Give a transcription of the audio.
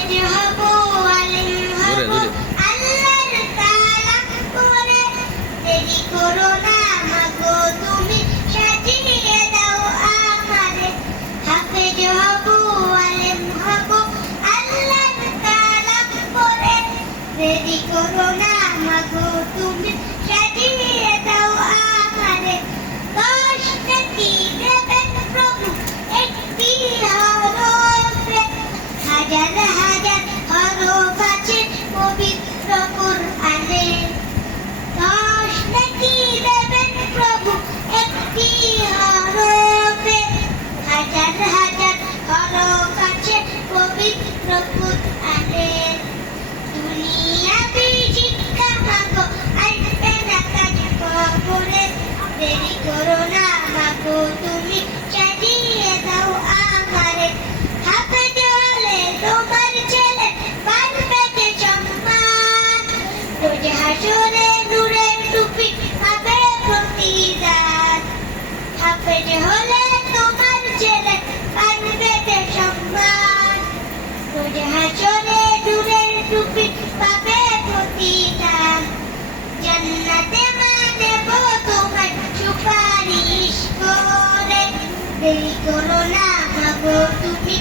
হাফেজ হব, আলেম হব, আল্লাহর কালাম পড়ে। দেরি করো না মাগো তুমি, সাজিয়ে দাও আমারে। হাফেজ হব, আলেম হব, আল্লাহর কালাম পড়ে। দেরি করো না মাগো তুমি, সাজিয়ে দাও আমারে। কষ্ট কি দেবেন প্রভু একটি হরফে, হাজার হাজার হরফ আছে পবিত্র কুরআনে। কষ্ট কি দেবেন প্রভু একটি হরফে, হাজার হাজার হরফ আছে পবিত্র কুরআনে। দুনিয়াবি শিক্ষা মাগো আসবে না কাজ কবরে। দেরি করো না মাগো তুমি, সাজিয়ে দাও আমারে। হাফেজ হলে তোমার ছেলে পারবে যে সম্মান, রোজ হাসরে নূরের টুপি পাবে প্রতিদান। হাফেজ হলে তোমার ছেলে পারবে যে সম্মান, রোজ হাসরে নূরের টুপি পাবে প্রতিদান। জান্নাতে মা দেব তোমায় সুপারিশ করে। দেরি করো না মাগো তুমি,